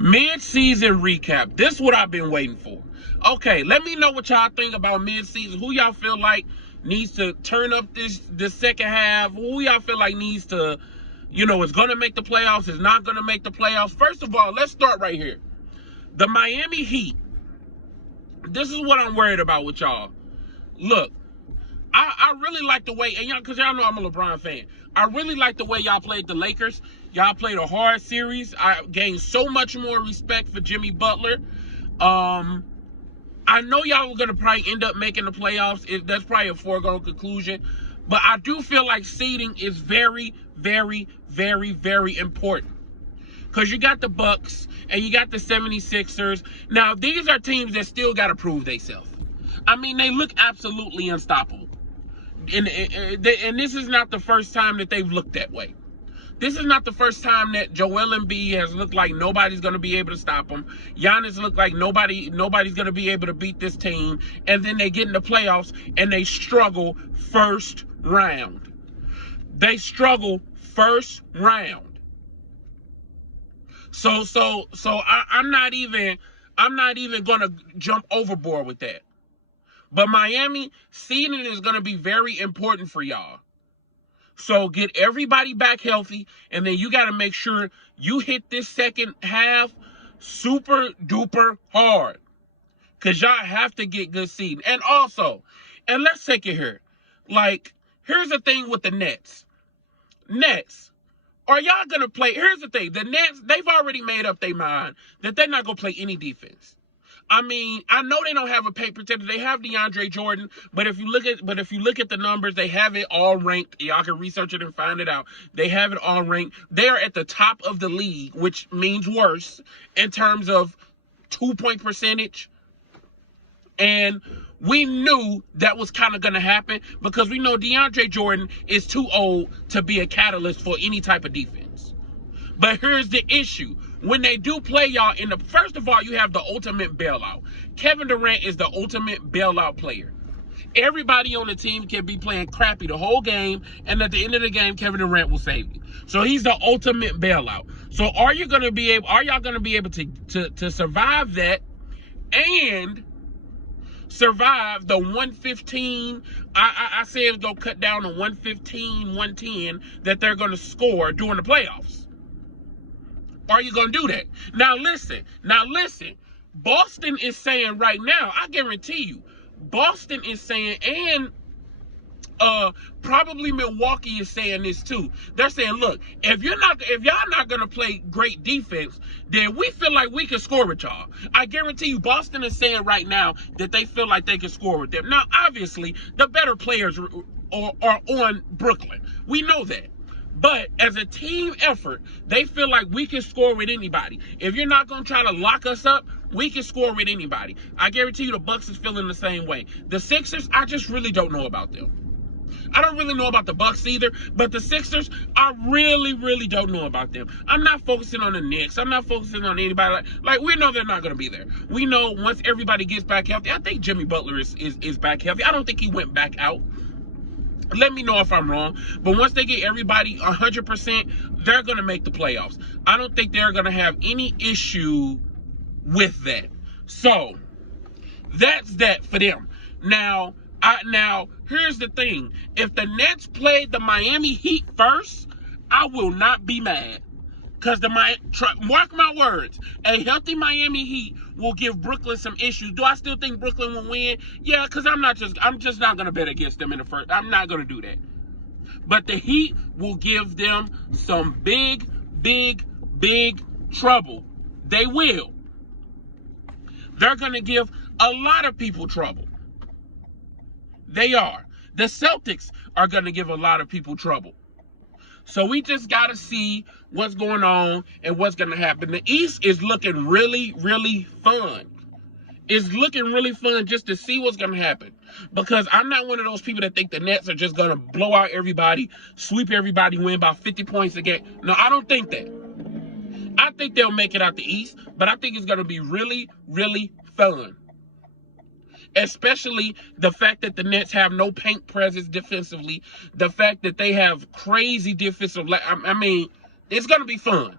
Mid-season recap. This is what I've been waiting for. Okay, let me know what y'all think about mid-season. Who y'all feel like needs to turn up this second half? Who y'all feel like needs to, is going to make the playoffs, is not going to make the playoffs? First of all, let's start right here. The Miami Heat. This is what I'm worried about with y'all. Look, I really like the way, and y'all, because y'all know I'm a LeBron fan. I really like the way y'all played the Lakers. Y'all played a hard series. I gained so much more respect for Jimmy Butler. I know y'all were going to probably end up making the playoffs. That's probably a foregone conclusion. But I do feel like seeding is very, very, very, very important. Because you got the Bucks and you got the 76ers. Now, these are teams that still got to prove themselves. I mean, they look absolutely unstoppable. And this is not the first time that they've looked that way. This is not the first time that Joel Embiid has looked like nobody's going to be able to stop him. Giannis looked like nobody's going to be able to beat this team. And then they get in the playoffs and they struggle first round. They struggle first round. So I'm not even going to jump overboard with that. But Miami, seeding is going to be very important for y'all. So get everybody back healthy, and then you got to make sure you hit this second half super duper hard. Because y'all have to get good seeding. And also, and let's take it here. Like, here's the thing with the Nets. Nets, are y'all going to play? Here's the thing. The Nets, they've already made up their mind that they're not going to play any defense. I mean, I know they don't have a paint protector. They have DeAndre Jordan, but if you look at the numbers, they have it all ranked. Y'all can research it and find it out. They have it all ranked. They are at the top of the league, which means worse in terms of 2-point percentage. And we knew that was kind of going to happen because we know DeAndre Jordan is too old to be a catalyst for any type of defense. But here's the issue. When they do play y'all first of all, you have the ultimate bailout. Kevin Durant is the ultimate bailout player. Everybody on the team can be playing crappy the whole game, and at the end of the game, Kevin Durant will save you. So he's the ultimate bailout. So are y'all gonna be able to survive that and survive the 115? I say it's gonna cut down to 115, 110 that they're gonna score during the playoffs. Are you going to do that? Now listen. Boston is saying right now, I guarantee you, Boston is saying, and probably Milwaukee is saying this too. They're saying, look, if y'all not going to play great defense, then we feel like we can score with y'all. I guarantee you, Boston is saying right now that they feel like they can score with them. Now, obviously, the better players are on Brooklyn. We know that. But as a team effort, they feel like we can score with anybody. If you're not going to try to lock us up, we can score with anybody. I guarantee you the Bucks is feeling the same way. The Sixers, I just really don't know about them. I don't really know about the Bucks either, but the Sixers, I really, really don't know about them. I'm not focusing on the Knicks. I'm not focusing on anybody. Like we know they're not going to be there. We know once everybody gets back healthy, I think Jimmy Butler is back healthy. I don't think he went back out. Let me know if I'm wrong. But once they get everybody 100%, they're going to make the playoffs. I don't think they're going to have any issue with that. So, that's that for them. Now, here's the thing. If the Nets played the Miami Heat first, I will not be mad. Because mark my words, a healthy Miami Heat will give Brooklyn some issues. Do I still think Brooklyn will win? Yeah, because I'm just not going to bet against them in the first. I'm not going to do that. But the Heat will give them some big, big, big trouble. They will. They're going to give a lot of people trouble. They are. The Celtics are going to give a lot of people trouble. So we just got to see what's going on and what's going to happen. The East is looking really, really fun. It's looking really fun just to see what's going to happen. Because I'm not one of those people that think the Nets are just going to blow out everybody, sweep everybody, win by 50 points a game. No, I don't think that. I think they'll make it out the East, but I think it's going to be really, really fun. Especially the fact that the Nets have no paint presence defensively. The fact that they have crazy defensive. I mean, it's going to be fun.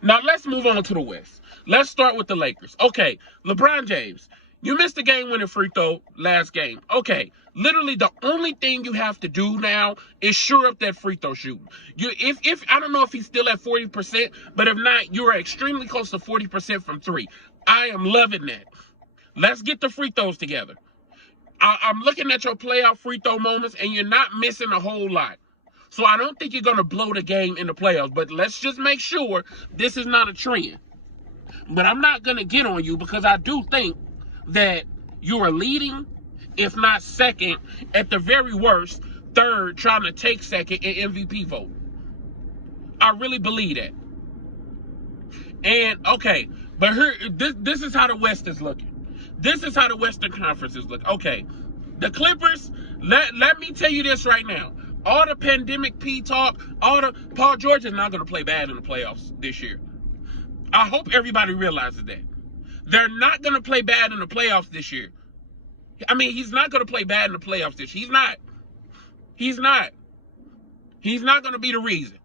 Now, let's move on to the West. Let's start with the Lakers. Okay, LeBron James, you missed the game-winning free throw last game. Okay, literally the only thing you have to do now is sure up that free throw shooting. If I don't know if he's still at 40%, but if not, you are extremely close to 40% from three. I am loving that. Let's get the free throws together. I'm looking at your playoff free throw moments, and you're not missing a whole lot. So I don't think you're going to blow the game in the playoffs, but let's just make sure this is not a trend. But I'm not going to get on you because I do think that you are leading, if not second, at the very worst, third, trying to take second in MVP vote. I really believe that. And, okay, but here, this is how the West is looking. This is how the Western Conference is looking. Okay, the Clippers, let me tell you this right now. All the pandemic P talk, Paul George is not going to play bad in the playoffs this year. I hope everybody realizes that. They're not going to play bad in the playoffs this year. I mean, he's not going to play bad in the playoffs this year. He's not. He's not. He's not going to be the reason.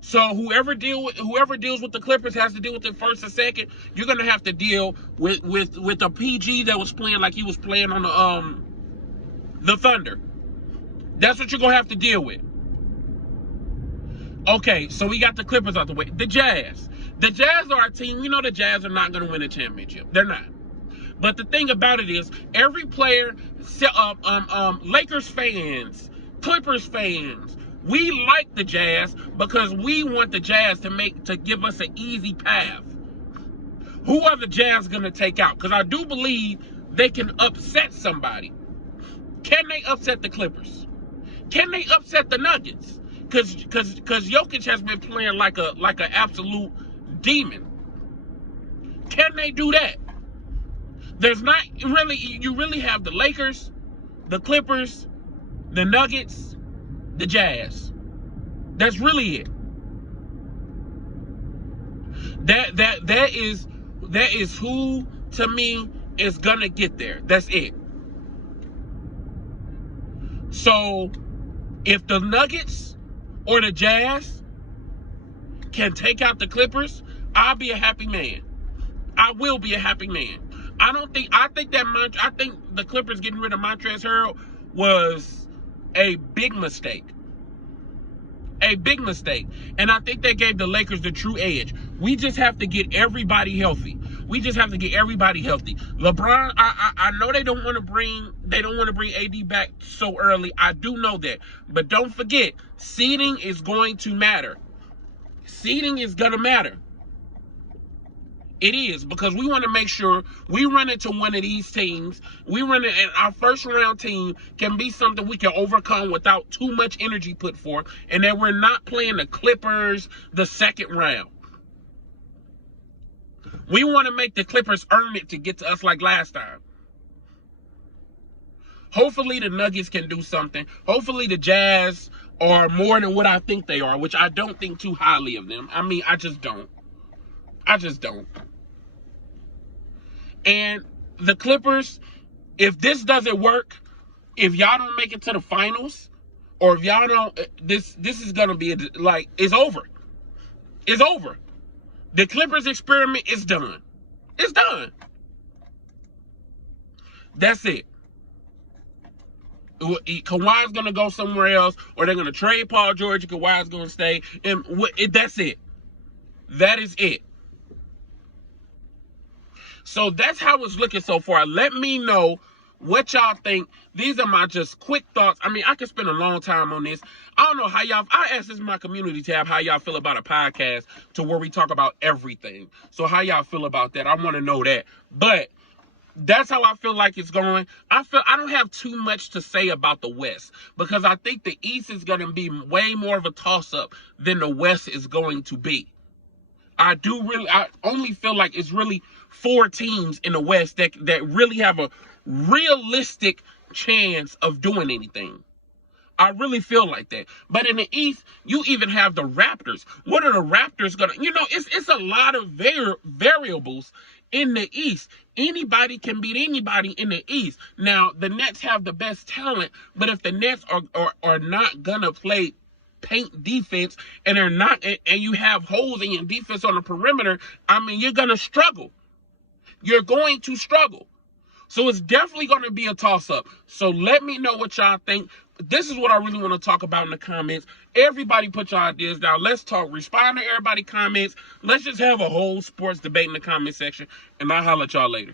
So whoever deals with the Clippers has to deal with it first and second. You're going to have to deal with the PG that was playing like he was playing on the Thunder. That's what you're going to have to deal with. Okay, so we got the Clippers out the way. The Jazz. The Jazz are a team. We know the Jazz are not going to win a championship. They're not. But the thing about it is, every player, Lakers fans, Clippers fans, we like the Jazz because we want the Jazz to give us an easy path. Who are the Jazz going to take out? Because I do believe they can upset somebody. Can they upset the Clippers? Can they upset the Nuggets? Because Jokic has been playing like an absolute demon. Can they do that? There's not really, you really have the Lakers, the Clippers, the Nuggets, the Jazz. That's really it. That is who, to me, is gonna get there. That's it. So if the Nuggets or the Jazz can take out the Clippers, I'll be a happy man. I will be a happy man. I think the Clippers getting rid of Montrezl Harrell was a big mistake. A big mistake. And I think they gave the Lakers the true edge. We just have to get everybody healthy. LeBron, I know they don't want to bring AD back so early. I do know that. But don't forget, seeding is going to matter. Seeding is going to matter. It is, because we want to make sure we run into one of these teams. And our first round team can be something we can overcome without too much energy put forth. And that we're not playing the Clippers the second round. We want to make the Clippers earn it to get to us like last time. Hopefully the Nuggets can do something. Hopefully the Jazz are more than what I think they are, which I don't think too highly of them. I mean, I just don't. And the Clippers, if this doesn't work, if y'all don't make it to the finals, or if y'all don't, this is gonna be it's over. It's over. The Clippers experiment is done. It's done. That's it. Kawhi's gonna go somewhere else, or they're gonna trade Paul George, and Kawhi's gonna stay, and that's it. That is it. So that's how it's looking so far. Let me know what y'all think. These are my just quick thoughts. I mean, I could spend a long time on this. I don't know how y'all, I asked this in my community tab, how y'all feel about a podcast to where we talk about everything. So how y'all feel about that? I want to know that. But that's how I feel like it's going. I don't have too much to say about the West, because I think the East is going to be way more of a toss-up than the West is going to be. I only feel like it's really 4 teams in the West that really have a realistic chance of doing anything. I really feel like that. But in the East, you even have the Raptors. What are the Raptors gonna? It's a lot of variables in the East. Anybody can beat anybody in the East. Now, the Nets have the best talent, but if the Nets are not gonna play paint defense and they're not, and you have holes in your defense on the perimeter, I mean, you're gonna struggle. You're going to struggle. So it's definitely going to be a toss-up. So let me know what y'all think. This is what I really want to talk about in the comments. Everybody put your ideas down. Let's talk. Respond to everybody's comments. Let's just have a whole sports debate in the comment section. And I'll holler at y'all later.